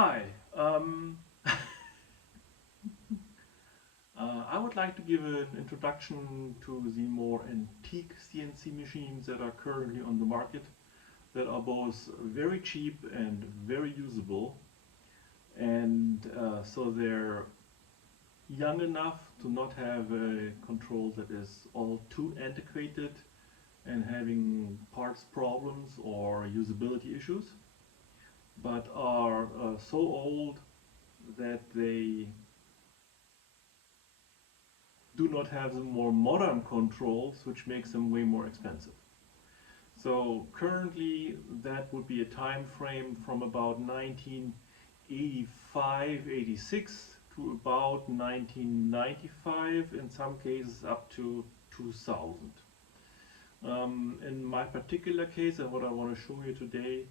Hi, I would like to give an introduction to the more antique CNC machines that are currently on the market that are both very cheap and very usable, and so they're young enough to not have a control that is all too antiquated and having parts problems or usability issues, but are so old that they do not have the more modern controls, which makes them way more expensive. So currently that would be a time frame from about 1985, 86 to about 1995, in some cases up to 2000. In my particular case, and what I want to show you today,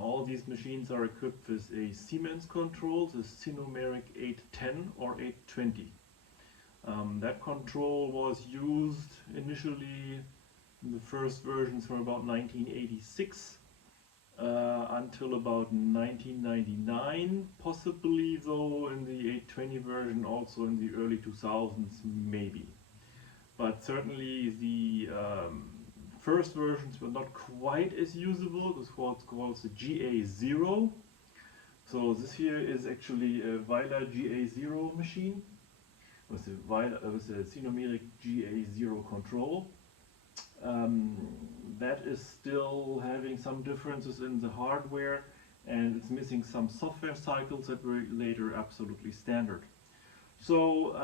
all these machines are equipped with a Siemens control, the Sinomeric 810 or 820. That control was used initially in the first versions from about 1986 until about 1999, possibly though in the 820 version also in the early 2000s maybe. But certainly the first versions were not quite as usable. This was called the GA0. So this here is actually a Weiler GA0 machine with the Sinomeric GA0 control. That is still having some differences in the hardware, and it's missing some software cycles that were later absolutely standard. So,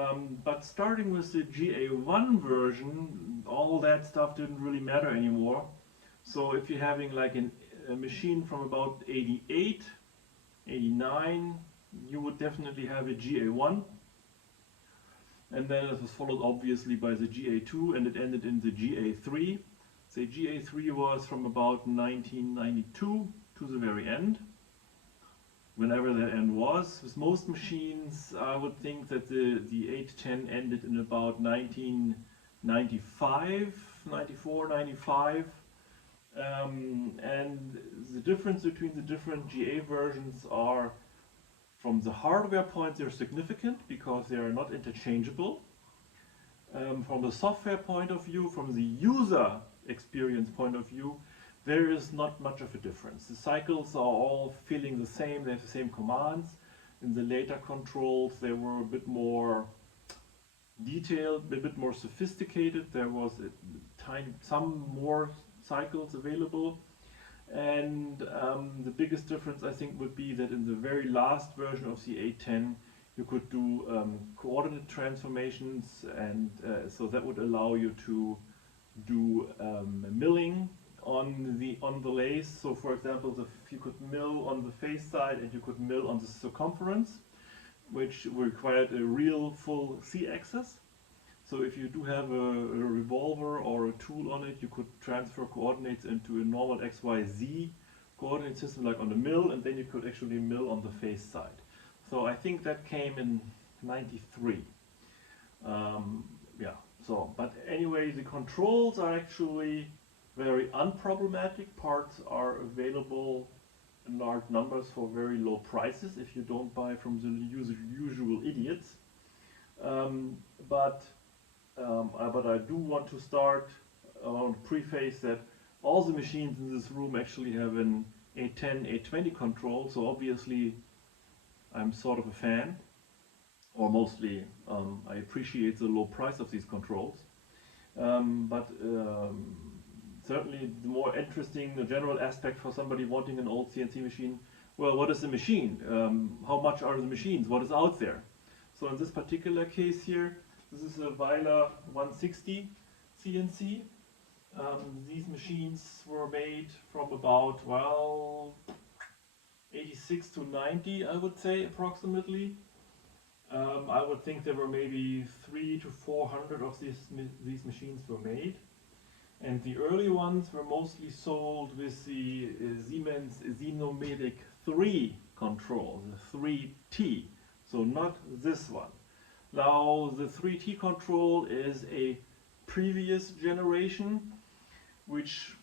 but starting with the GA1 version, all that stuff didn't really matter anymore. So if you're having like a machine from about 88, 89, you would definitely have a GA1. And then it was followed obviously by the GA2, and it ended in the GA3. The GA3 was from about 1992 to the very end, whenever that end was. With most machines, I would think that the 810 ended in about 1995, 94, 95. And the difference between the different GA versions are, from the hardware point, they're significant because they are not interchangeable. From the software point of view, from the user experience point of view, there is not much of a difference. The cycles are all feeling the same, they have the same commands. In the later controls, they were a bit more detailed, a bit more sophisticated. There was some more cycles available. And the biggest difference, I think, would be that in the very last version of the 810 you could do coordinate transformations, and so that would allow you to do milling on the lathe. So for example, you could mill on the face side and you could mill on the circumference, which required a real full Z-axis. So if you do have a revolver or a tool on it, you could transfer coordinates into a normal XYZ coordinate system like on the mill, and then you could actually mill on the face side. So I think that came in 93. Yeah, so, but anyway, the controls are actually very unproblematic. Parts are available in large numbers for very low prices if you don't buy from the usual idiots. But I do want to preface that all the machines in this room actually have an 810, 820 control, so obviously I'm sort of a fan, or mostly I appreciate the low price of these controls. Certainly the more interesting, the general aspect for somebody wanting an old CNC machine, well, what is the machine? How much are the machines? What is out there? So in this particular case here, this is a Weiler 160 CNC. These machines were made from about, well, 86 to 90, I would say, approximately. I would think there were maybe 300 to 400 of these machines were made. And the early ones were mostly sold with the Siemens Sinomeric 3 control, the 3T, so not this one. Now the 3T control is a previous generation which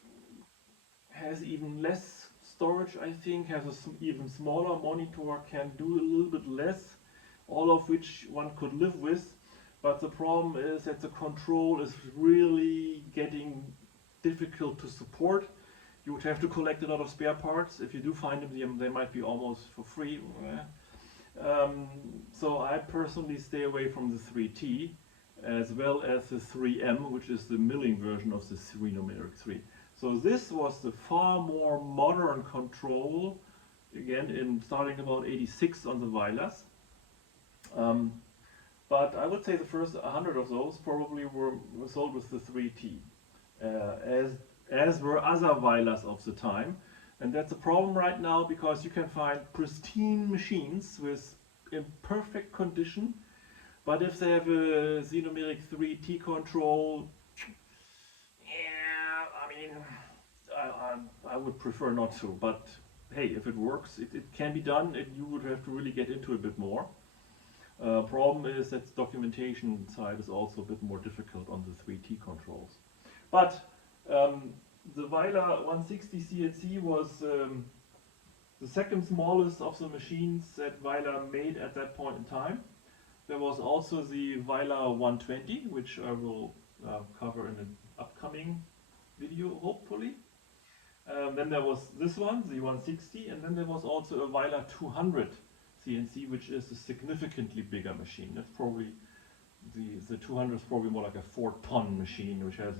has even less storage, I think, has a even smaller monitor, can do a little bit less, all of which one could live with. But the problem is that the control is really getting difficult to support. You would have to collect a lot of spare parts. If you do find them, they might be almost for free. So I personally stay away from the 3T, as well as the 3M, which is the milling version of the numeric 3. So this was the far more modern control, again starting about 86 on the Weilers. But I would say the first 100 of those probably were sold with the 3T, as were other Weilers of the time. And that's a problem right now, because you can find pristine machines in perfect condition, but if they have a numeric 3T control, yeah, I mean, I would prefer not to. But hey, if it works, it can be done, and you would have to really get into it a bit more. Problem is that documentation side is also a bit more difficult on the 3T controls. But the Weiler 160 CNC was the second smallest of the machines that Weiler made at that point in time. There was also the Weiler 120, which I will cover in an upcoming video, hopefully. Then there was this one, the 160, and then there was also a Weiler 200 CNC, which is a significantly bigger machine. That's probably, the 200 is probably more like a 4-ton machine, which has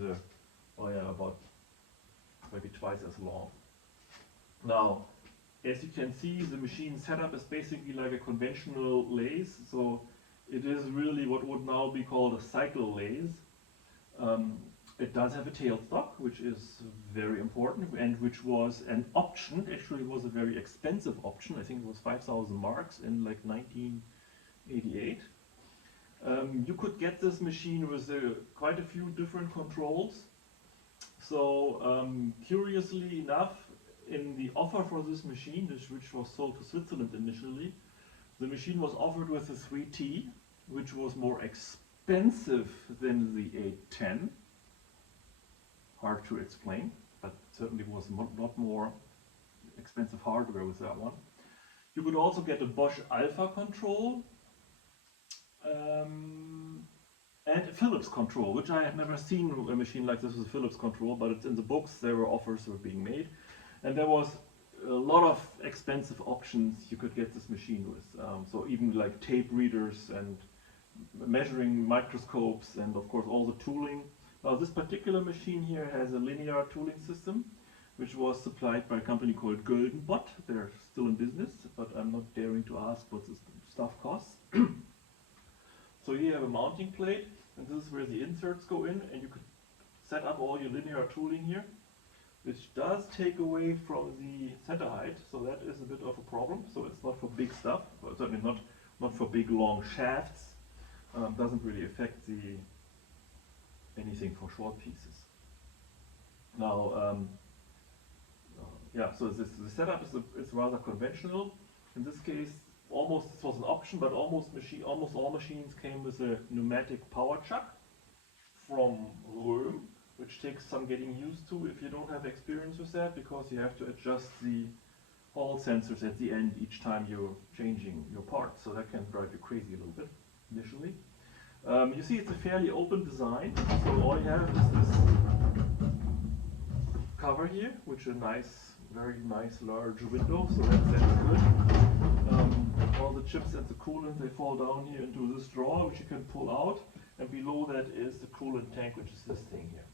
about maybe twice as long. Now, as you can see, the machine setup is basically like a conventional lathe, so it is really what would now be called a cycle lathe. It does have a tailstock, which is very important, and which was an option. Actually, it was a very expensive option. I think it was 5,000 marks in like 1988. You could get this machine with quite a few different controls. So curiously enough, in the offer for this machine, which was sold to Switzerland initially, the machine was offered with a 3T, which was more expensive than the 810. Hard to explain, but certainly was not more expensive hardware with that one. You could also get a Bosch Alpha control and a Philips control, which I have never seen a machine like this with a Philips control, but it's in the books. There were offers were being made, and there was a lot of expensive options you could get this machine with. So even like tape readers and measuring microscopes, and of course all the tooling. Now this particular machine here has a linear tooling system, which was supplied by a company called Goldenbot. They're still in business, but I'm not daring to ask what this stuff costs. So here you have a mounting plate, and this is where the inserts go in, and you could set up all your linear tooling here, which does take away from the center height, so that is a bit of a problem. So it's not for big stuff, or certainly not for big long shafts. Doesn't really affect anything for short pieces. Now, yeah, so the setup is rather conventional. In this case, almost this was an option, but almost all machines came with a pneumatic power chuck from Röhm, which takes some getting used to if you don't have experience with that, because you have to adjust the hall sensors at the end each time you're changing your parts. So that can drive you crazy a little bit initially. You see it's a fairly open design, so all you have is this cover here, which is a nice, very nice large window, so that's good. All the chips and the coolant, they fall down here into this drawer, which you can pull out, and below that is the coolant tank, which is this thing here.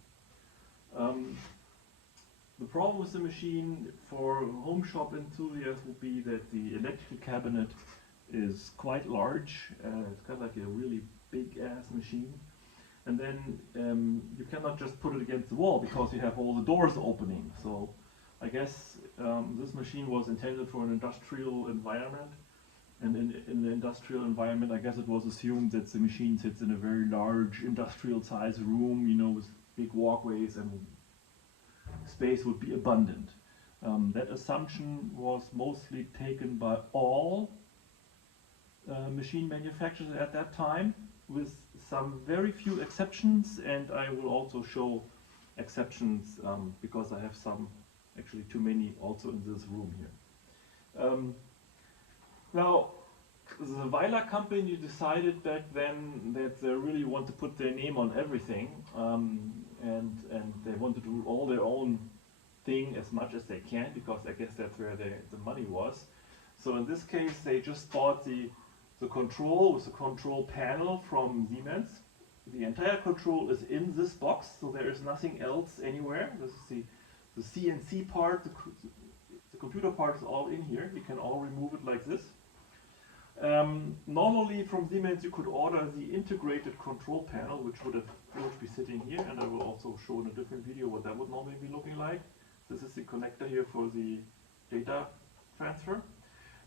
The problem with the machine for home shop enthusiasts would be that the electrical cabinet is quite large. It's kind of like a really big ass machine, and then you cannot just put it against the wall because you have all the doors opening. So I guess this machine was intended for an industrial environment, and in the industrial environment, I guess it was assumed that the machine sits in a very large industrial size room, you know, with big walkways, and space would be abundant. That assumption was mostly taken by all machine manufacturers at that time, with some very few exceptions, and I will also show exceptions because I have some Actually too many also in this room here. Now, the Weiler company decided back then that they really want to put their name on everything, and they want to do all their own thing as much as they can, because I guess that's where the money was. So in this case, they just bought the control with the control panel from Siemens. The entire control is in this box, so there is nothing else anywhere. This is the CNC part, the computer part is all in here. You can all remove it like this. Normally from Siemens you could order the integrated control panel, which would be sitting here, and I will also show in a different video what that would normally be looking like. This is the connector here for the data transfer.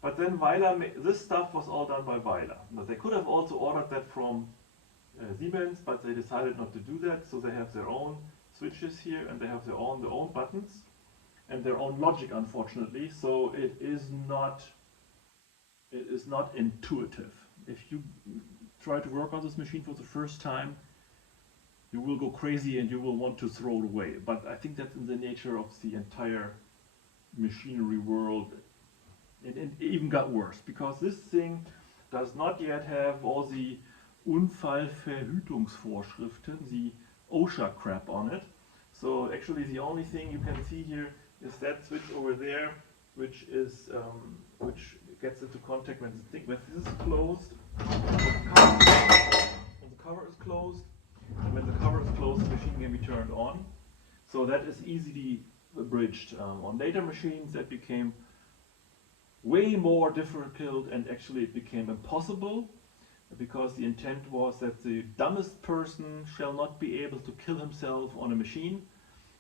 But then Weiler, this stuff was all done by Weiler. Now they could have also ordered that from Siemens, but they decided not to do that, so they have their own switches here, and they have their own buttons and their own logic, unfortunately. So it is not intuitive. If you try to work on this machine for the first time, you will go crazy and you will want to throw it away. But I think that's in the nature of the entire machinery world. It even got worse, because this thing does not yet have all the Unfallverhütungsvorschriften, the OSHA crap on it. So actually the only thing you can see here is that switch over there, which gets into contact when this is closed, when the cover is closed, and when the cover is closed, the machine can be turned on. So that is easily bridged. On later machines that became way more difficult, and actually it became impossible, because the intent was that the dumbest person shall not be able to kill himself on a machine,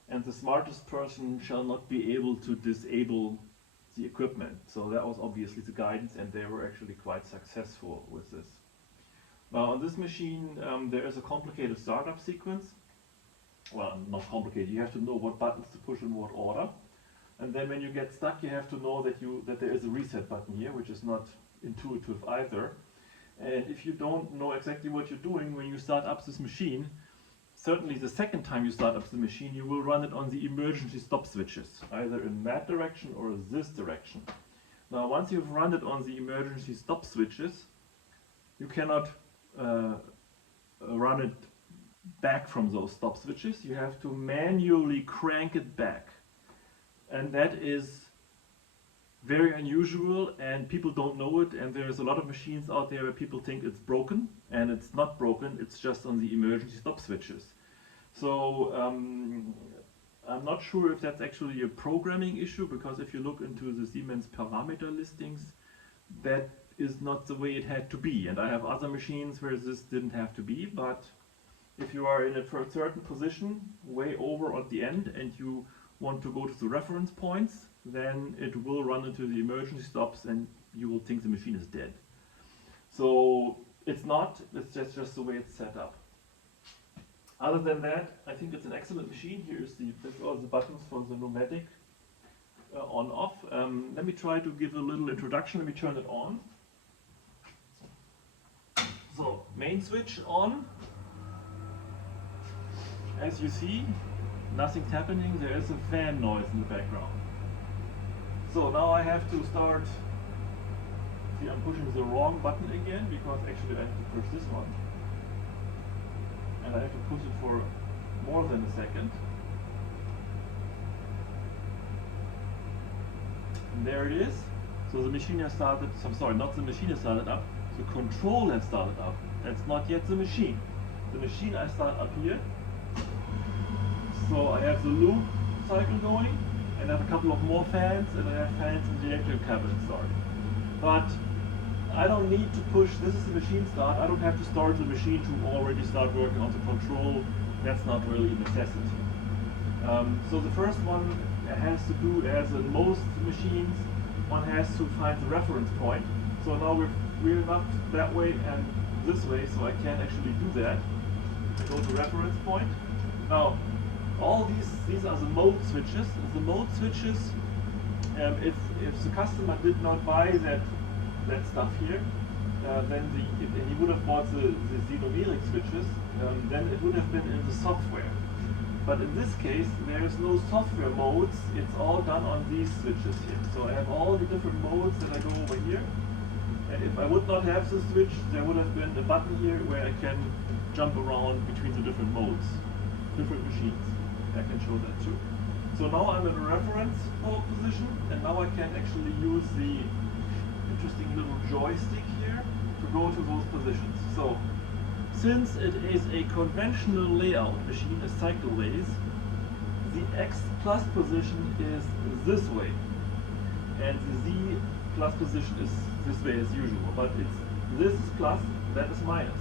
and the smartest person shall not be able to disable the equipment. So that was obviously the guidance, and they were actually quite successful with this. Now on this machine there is a complicated startup sequence. Well, not complicated, you have to know what buttons to push in what order. And then when you get stuck, you have to know that there is a reset button here, which is not intuitive either. And if you don't know exactly what you're doing when you start up this machine, certainly the second time you start up the machine, you will run it on the emergency stop switches, either in that direction or this direction. Now, once you've run it on the emergency stop switches, you cannot run it back from those stop switches. You have to manually crank it back. And that is very unusual, and people don't know it, and there's a lot of machines out there where people think it's broken, and it's not broken, it's just on the emergency stop switches. So I'm not sure if that's actually a programming issue, because if you look into the Siemens parameter listings, that is not the way it had to be. And I have other machines where this didn't have to be, but if you are in a certain position, way over at the end, and you want to go to the reference points, then it will run into the emergency stops and you will think the machine is dead. So it's not, it's just the way it's set up. Other than that, I think it's an excellent machine. Here's all the buttons for the pneumatic on-off. Let me try to give a little introduction. Let me turn it on. So, main switch on. As you see, nothing's happening. There is a fan noise in the background. So now I have to start. See, I'm pushing the wrong button again, because actually I have to push this one. And I have to push it for more than a second. And there it is. So the machine has started, sorry, not the machine has started up, the control has started up. That's not yet the machine. The machine I start up here. So I have the loop cycle going, and I have a couple of more fans, and I have fans in the active cabinet starting. But I don't need to push, this is the machine start, I don't have to start the machine to already start working on the control. That's not really a necessity. So the first one has to do, as in most machines, one has to find the reference point. So now we're not that way and this way, so I can actually do that. I go to reference point. Now, all these are the mode switches. The mode switches, if the customer did not buy that stuff here, then if he would have bought the numeric switches, then it would have been in the software. But in this case, there is no software modes, it's all done on these switches here. So I have all the different modes that I go over here. And if I would not have this switch, there would have been a button here where I can jump around between the different modes, different machines. I can show that too. So now I'm in a reference mode position, and now I can actually use the interesting little joystick here to go to those positions. So since it is a conventional layout machine, a cycle lathe, the X plus position is this way, and the Z plus position is this way as usual, but it's this is plus, that is minus.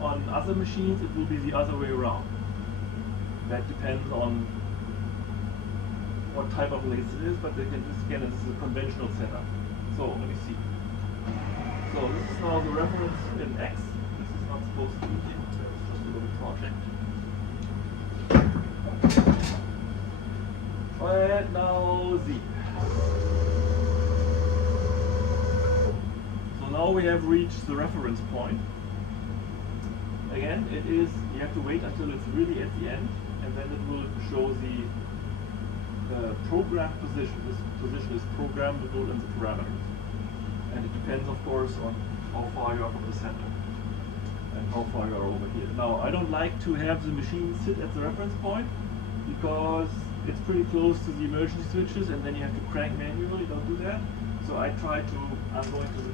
On other machines it will be the other way around. That depends on what type of lathe it is, but again, this is a conventional setup. So let me see. So this is now the reference in X. This is not supposed to be here. There's just a little project. And now Z. So now we have reached the reference point. Again, it is, you have to wait until it's really at the end, and then it will show the program position. This position is programmable in the parameters. And it depends, of course, on how far you are from the center and how far you are over here. Now, I don't like to have the machine sit at the reference point because it's pretty close to the emergency switches, and then you have to crank manually. Don't do that. So I'm going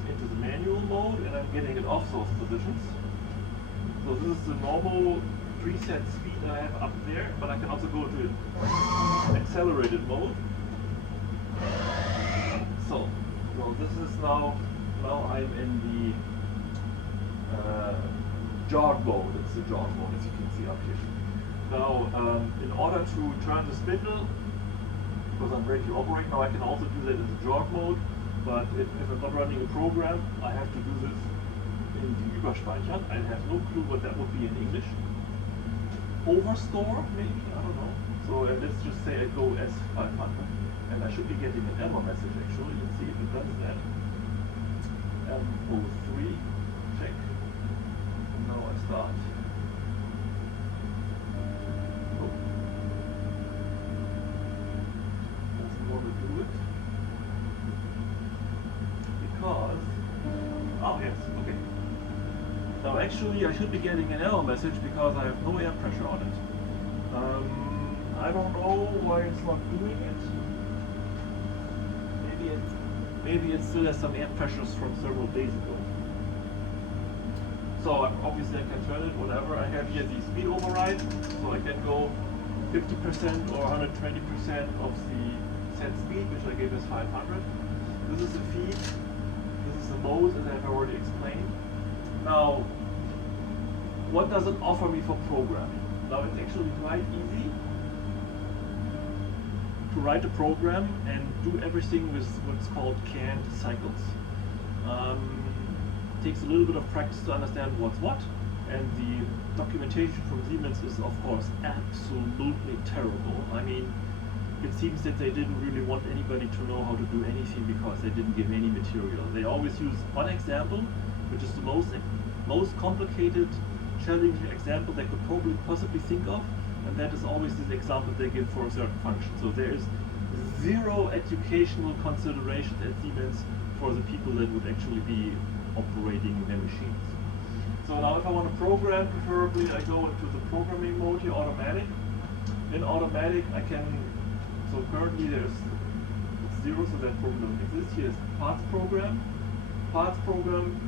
into the manual mode, and I'm getting it off those positions. So this is the normal preset speed that I have up there, but I can also go to accelerated mode. So, well, this is now I'm in the jog mode. It's the jog mode, as you can see up here. Now, in order to turn the spindle, because I'm ready to operate now, I can also do that in the jog mode. But if I'm not running a program, I have to do this in the Überspeichern. I have no clue what that would be in English. Overstore, maybe? I don't know. So let's just say I go S500, and I should be getting an error message actually. Let's see if it does that. M03, check. And now I start. Oh. Doesn't want to do it. Because, oh yes, okay. Now actually I should be getting an error message because I have no air pressure on it. I don't know why it's not doing it. Maybe it still has some air pressures from several days ago. So obviously I can turn it, whatever. I have here the speed override, so I can go 50% or 120% of the set speed, which I gave as 500. This is the feed. This is the mode, as I've already explained. Now, what does it offer me for programming? Now, it's actually quite easy to write a program and do everything with what's called canned cycles. It takes a little bit of practice to understand what's what, and the documentation from Siemens is, of course, absolutely terrible. I mean, it seems that they didn't really want anybody to know how to do anything because they didn't give any material. They always use one example, which is the most complicated, challenging example they could probably possibly think of, and that is always the example they give for a certain function. So there is zero educational consideration at Siemens for the people that would actually be operating their machines. So now if I want to program, preferably I go into the programming mode here, automatic. In automatic I can, so currently it's 0, so that program exists. Here is parts program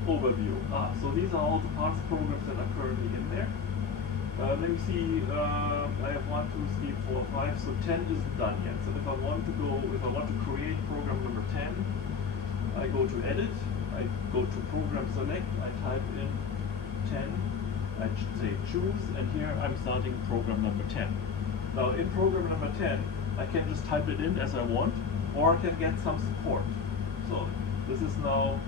overview. So these are all the parts programs that are currently in there. Let me see, I have 1, 2, 3, 4, 5, so 10 isn't done yet. So if I want to create program number 10, I go to edit, I go to program select, I type in 10, I should say choose, and here I'm starting program number 10. Now in program number 10, I can just type it in as I want, or I can get some support. So this is now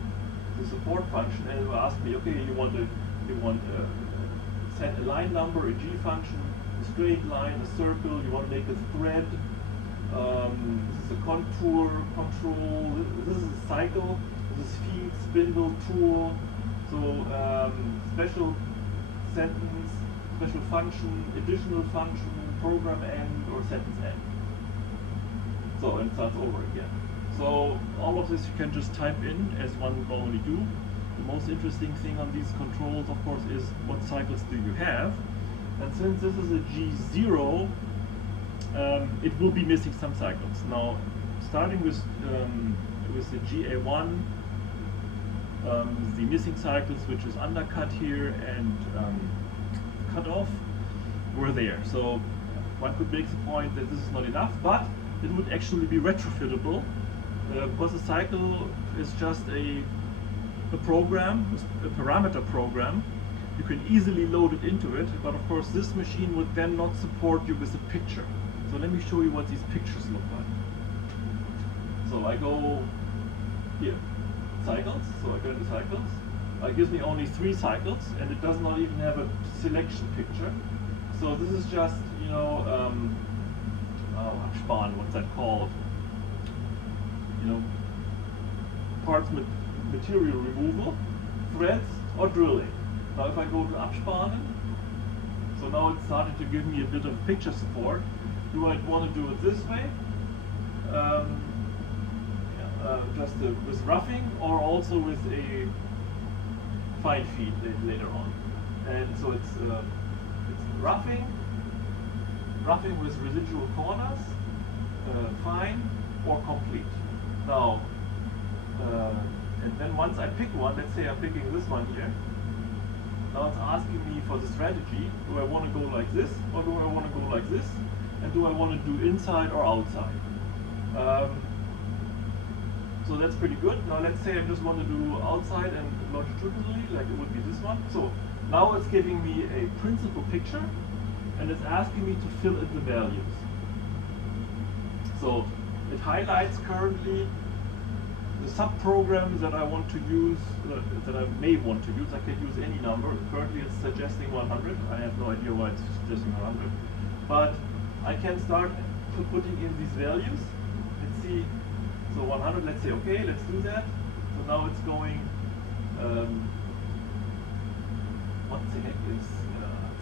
the support function, and it will ask me, okay, you want set a line number, a G function, a straight line, a circle, you want to make a thread, this is a contour, control, this is a cycle, this is feed, spindle, tool, so special sentence, special function, additional function, program end or sentence end. So, and it starts over again. So all of this you can just type in as one would normally do. The most interesting thing on these controls, of course, is what cycles do you have. And since this is a G0, it will be missing some cycles. Now, starting with the GA1, the missing cycles, which is undercut here and cut off, were there. So one could make the point that this is not enough, but it would actually be retrofittable because a cycle is just a program, a parameter program. You can easily load it into it, but of course this machine would then not support you with a picture. So let me show you what these pictures look like. So I go here, cycles, so I go into cycles. It gives me only 3 cycles, and it does not even have a selection picture. So this is just, you know, Abspann, what's that called? You know, parts material removal, threads, or drilling. Now if I go to Abspannen, so now it started to give me a bit of picture support. Do I want to do it this way? Just with roughing, or also with a fine feed later on. And so it's roughing with residual corners, fine, or complete. Now, and then once I pick one, let's say I'm picking this one here, now it's asking me for the strategy. Do I want to go like this, or do I want to go like this? And do I want to do inside or outside? So that's pretty good. Now let's say I just want to do outside and longitudinally, like it would be this one. So now it's giving me a principal picture, and it's asking me to fill in the values. So it highlights currently the sub-programs that I want to use, that I may want to use. I can use any number. Currently it's suggesting 100. I have no idea why it's suggesting 100. But I can start putting in these values. Let's see. So 100, let's say, okay, let's do that. So now it's going, what the heck is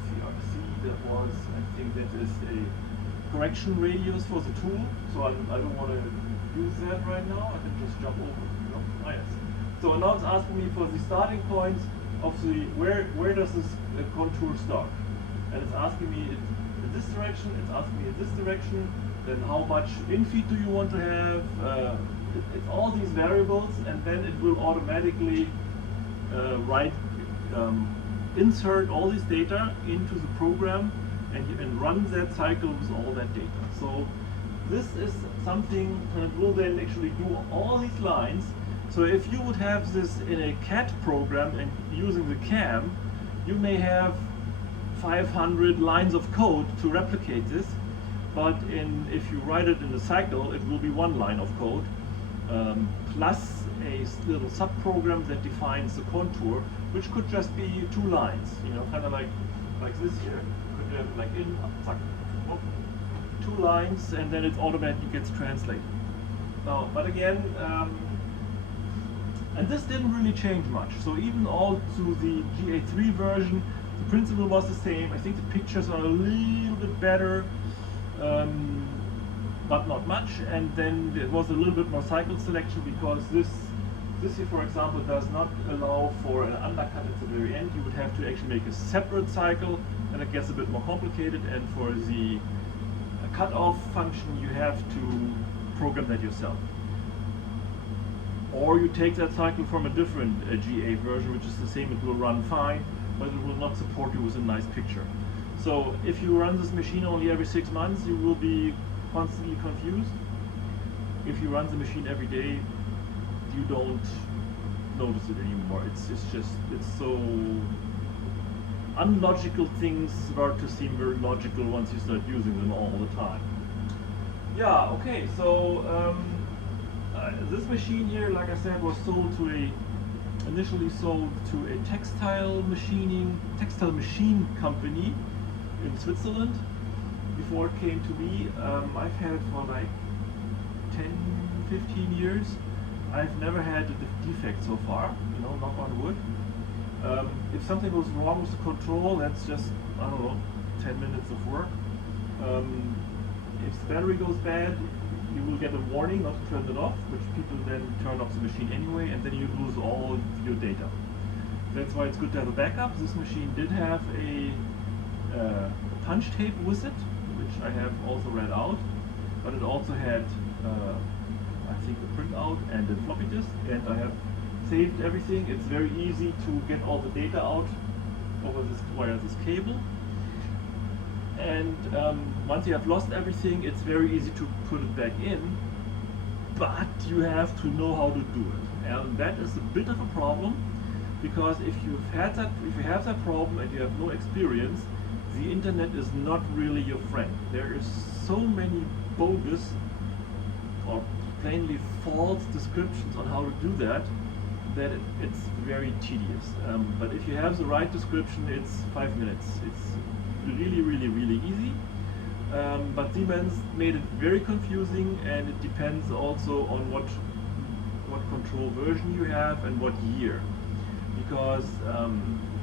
CRC? That was, I think that is a correction radius for the tool. So I don't want to use that right now. I can just jump over. No? Oh, yes. So now it's asking me for the starting points of the, where does this contour start? And it's asking me in this direction, it's asking me in this direction. Then how much infeed do you want to have? It's all these variables, and then it will automatically insert all this data into the program and run that cycle with all that data. So this is something that will then actually do all these lines. So if you would have this in a CAD program and using the CAM, you may have 500 lines of code to replicate this. But if you write it in the cycle, it will be 1 line of code, plus a little sub-program that defines the contour, which could just be 2 lines, you know, kind of like this here. Could have like in, 2 lines, and then it automatically gets translated. Now, but again, and this didn't really change much. So even all to the GA3 version, the principle was the same. I think the pictures are a little bit better. But not much, and then there was a little bit more cycle selection, because this here, for example, does not allow for an undercut at the very end. You would have to actually make a separate cycle, and it gets a bit more complicated. And for the cutoff function, you have to program that yourself. Or you take that cycle from a different GA version, which is the same. It will run fine, but it will not support you with a nice picture. So if you run this machine only every 6 months, you will be constantly confused. If you run the machine every day, you don't notice it anymore. It's so unlogical things start to seem very logical once you start using them all the time. Yeah, okay, so this machine here, like I said, was initially sold to a textile machine company in Switzerland. Before it came to me, I've had it for like 10-15 years. I've never had a defect so far, you know, knock on wood. If something goes wrong with the control, that's just, I don't know, 10 minutes of work. If the battery goes bad, you will get a warning not to turn it off, which people then turn off the machine anyway, and then you lose all your data. That's why it's good to have a backup. This machine did have a punch tape with it, which I have also read out, but it also had I think a printout and a floppy disk, and I have saved everything. It's very easy to get all the data out over this via this cable. And once you have lost everything, it's very easy to put it back in, but you have to know how to do it. And that is a bit of a problem, because if you have that problem and you have no experience, the internet is not really your friend. There is so many bogus or plainly false descriptions on how to do that it's very tedious. But if you have the right description, it's 5 minutes. It's really easy. But Siemens made it very confusing, and it depends also on what control version you have and what year. Because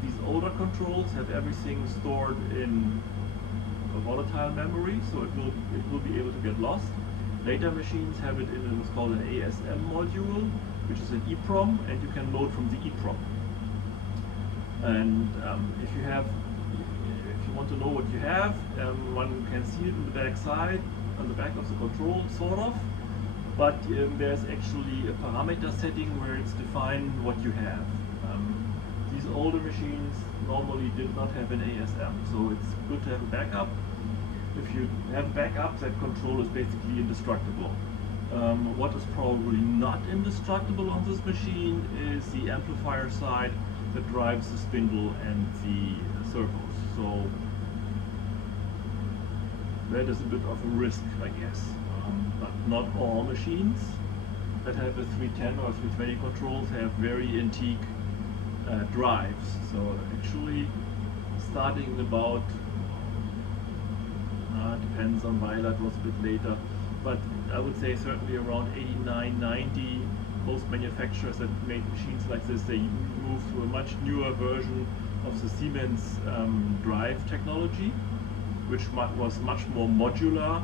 these older controls have everything stored in a volatile memory, so it will be able to get lost. Later machines have it in what's called an ASM module, which is an EEPROM, and you can load from the EEPROM. And if you want to know what you have, one can see it on the back side, on the back of the control, sort of. But there's actually a parameter setting where it's defined what you have. These older machines normally did not have an ASM, so it's good to have a backup. If you have a backup, that control is basically indestructible. What is probably not indestructible on this machine is the amplifier side that drives the spindle and the servos. So that is a bit of a risk, I guess. But not all machines that have a 310 or 320 controls have very antique drives. So actually, starting about, depends on Weiler, it was a bit later, but I would say certainly around 89, 90, most manufacturers that made machines like this, they moved to a much newer version of the Siemens drive technology, which was much more modular,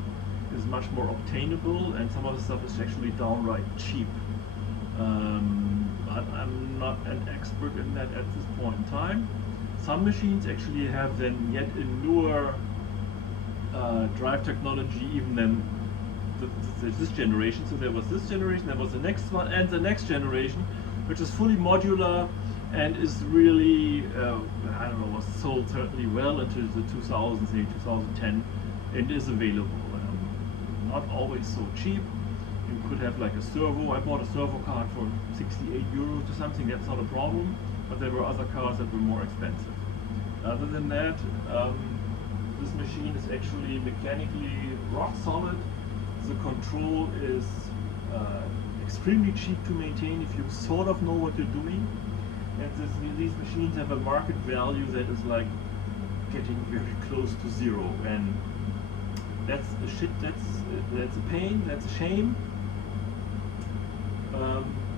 is much more obtainable, and some of the stuff is actually downright cheap. But I'm not an expert in that at this point in time. Some machines actually have then yet a newer drive technology even than this generation. So there was this generation, there was the next one, and the next generation, which is fully modular and is really, I don't know, was sold certainly well into the 2000s, maybe 2010, and is available. Not always so cheap. You could have like a servo. I bought a servo card for 68 euros or something. That's not a problem, but there were other cards that were more expensive. Other than that, this machine is actually mechanically rock solid. The control is extremely cheap to maintain if you sort of know what you're doing. And these machines have a market value that is like getting very close to zero. And that's a shit. That's a pain. That's a shame.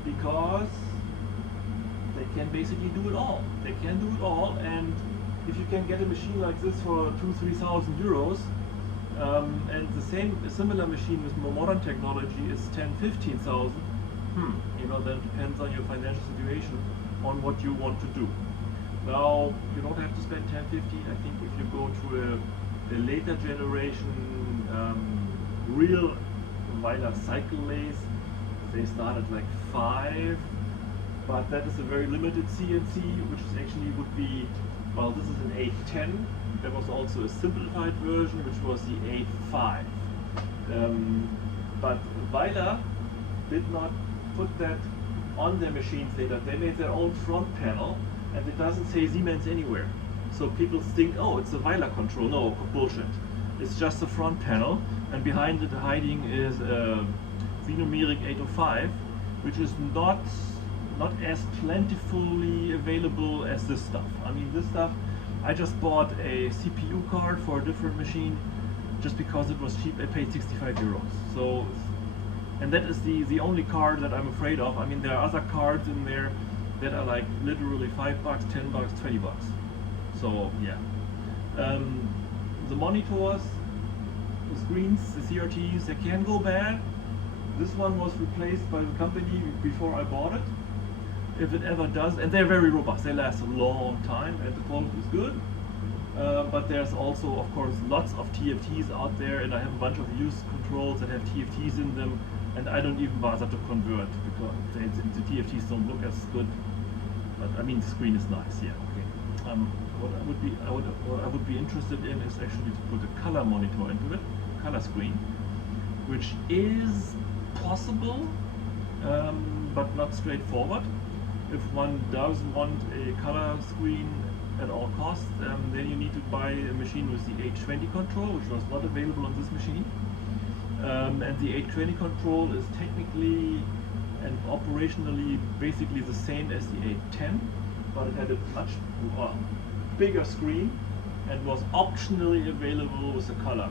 Because they can basically do it all. They can do it all, and if you can get a machine like this for 2,000–3,000 euros, and a similar machine with more modern technology is 10–15,000. Then it depends on your financial situation on what you want to do. Now you don't have to spend 10–15. I think if you go to a later generation real Weiler cycle lathe, they start at like 5, but that is a very limited CNC, which is actually would be, well, this is an 810. There was also a simplified version, which was the 8.5. But Weiler did not put that on their machines later. They made their own front panel, and it doesn't say Siemens anywhere. So people think, oh, it's a Weiler control. No, bullshit. It's just the front panel, and behind it hiding is a numeric 805, which is not as plentifully available as this stuff. I mean, this stuff, I just bought a CPU card for a different machine just because it was cheap. I paid 65 euros. So, and that is the only card that I'm afraid of. I mean, there are other cards in there that are like literally $5, $10, $20. So yeah. The monitors, the screens, the CRTs, they can go bad. This one was replaced by the company before I bought it. If it ever does, and they're very robust, they last a long time and the quality is good. But there's also, of course, lots of TFTs out there, and I have a bunch of used controls that have TFTs in them, and I don't even bother to convert because the TFTs don't look as good. But I mean, the screen is nice, yeah, okay. What I would be interested in is actually to put a color monitor into it, color screen, which is possible, but not straightforward. If one does want a color screen at all costs, then you need to buy a machine with the 820 control, which was not available on this machine. And the 820 control is technically and operationally basically the same as the 810, but it had a much bigger screen and was optionally available with a color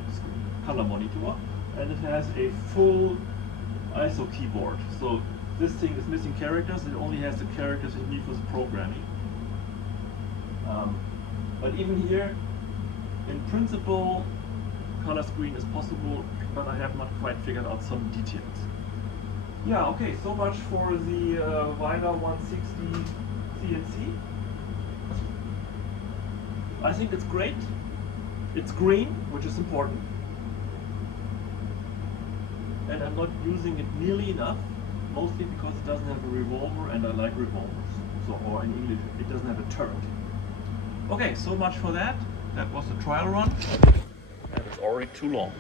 monitor, and it has a full ISO keyboard. So this thing is missing characters, it only has the characters it needs for the programming. But even here, in principle, color screen is possible, but I have not quite figured out some details. Yeah, okay, so much for the Weiler 160 CNC. I think it's great. It's green, which is important. And I'm not using it nearly enough, mostly because it doesn't have a revolver, and I like revolvers. So, or in English, it doesn't have a turret. Okay, so much for that. That was the trial run, and it's already too long.